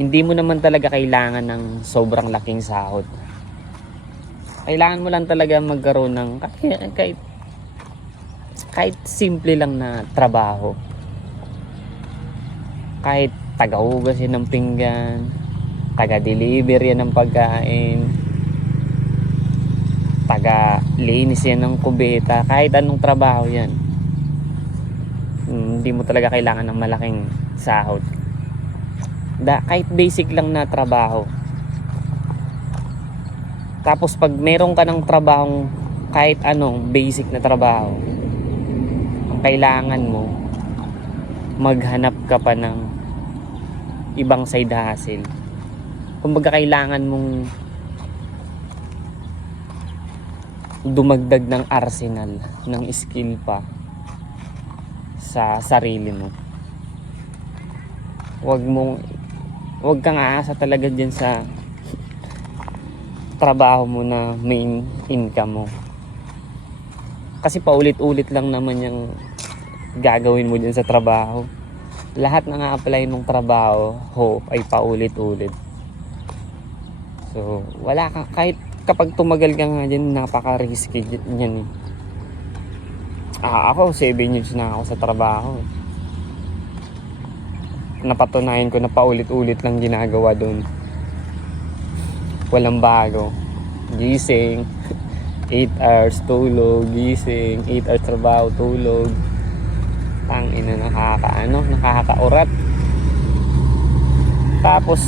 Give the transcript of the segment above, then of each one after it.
hindi mo naman talaga kailangan ng sobrang laking sahod. Kailangan mo lang talaga magkaroon ng kahit simple lang na trabaho. Kahit taga-hugas yan ng pinggan, taga-deliver yan ng pagkain, taga-linis yan ng kubeta, kahit anong trabaho yan. Hindi mo talaga kailangan ng malaking sahod. Kahit basic lang na trabaho. Tapos pag meron ka ng trabahong kahit anong basic na trabaho, ang kailangan mo, maghanap ka pa ng ibang side hustle. Kumbaga kailangan mong dumagdag ng arsenal ng skill pa sa sarili mo. Huwag kang aasa talaga dyan sa trabaho mo na main income mo. Kasi paulit-ulit lang naman yung gagawin mo dyan sa trabaho. Lahat ng a-apply mong trabaho ay paulit-ulit. So, wala ka, kahit kapag tumagal ka nga dyan, napaka-risky dyan. Ako, 7 years na ako sa trabaho. Napatunayan ko na paulit-ulit lang ginagawa doon. Walang bago. Gising, 8 hours tulog, gising, 8 hours trabaho, tulog. Tangina, nakakaurat. Tapos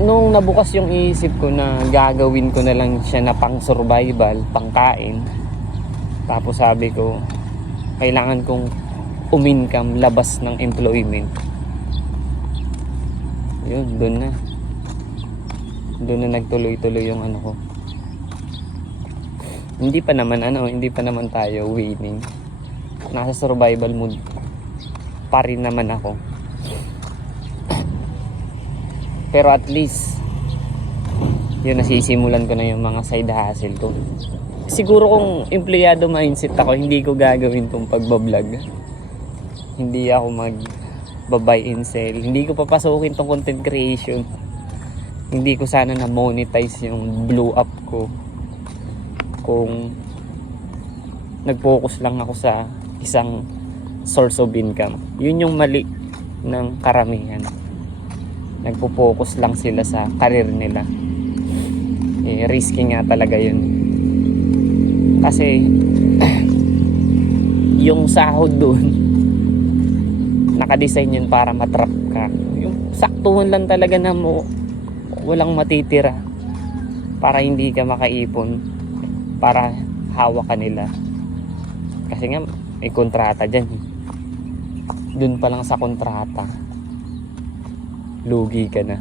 nung nabukas yung isip ko na gagawin ko na lang siya na pang survival, pangkain. Tapos sabi ko, kailangan kong umincome labas ng employment. Yun, doon na nagtuloy-tuloy yung ano ko. Hindi pa naman tayo winning. Nasa survival mode pa rin naman ako. Pero at least yun, nasisimulan ko na yung mga side hustle ko. Siguro kung empleyado mindset ako, hindi ko gagawin tong pagbablog. Hindi ako mag-buy and sell. Hindi ko papasukin tong content creation. Hindi ko sana na-monetize yung blow up ko kung nag-focus lang ako sa isang source of income. Yun yung mali ng karamihan. Nagpo-focus lang sila sa career nila. Risky nga talaga yun. Kasi yung sahod doon, nakadesign yun para matrap ka. Yung saktuhan lang talaga na mo, walang matitira para hindi ka makaipon, para hawak ka nila. Kasi nga may kontrata dyan. Doon pa lang sa kontrata, lugi ka na.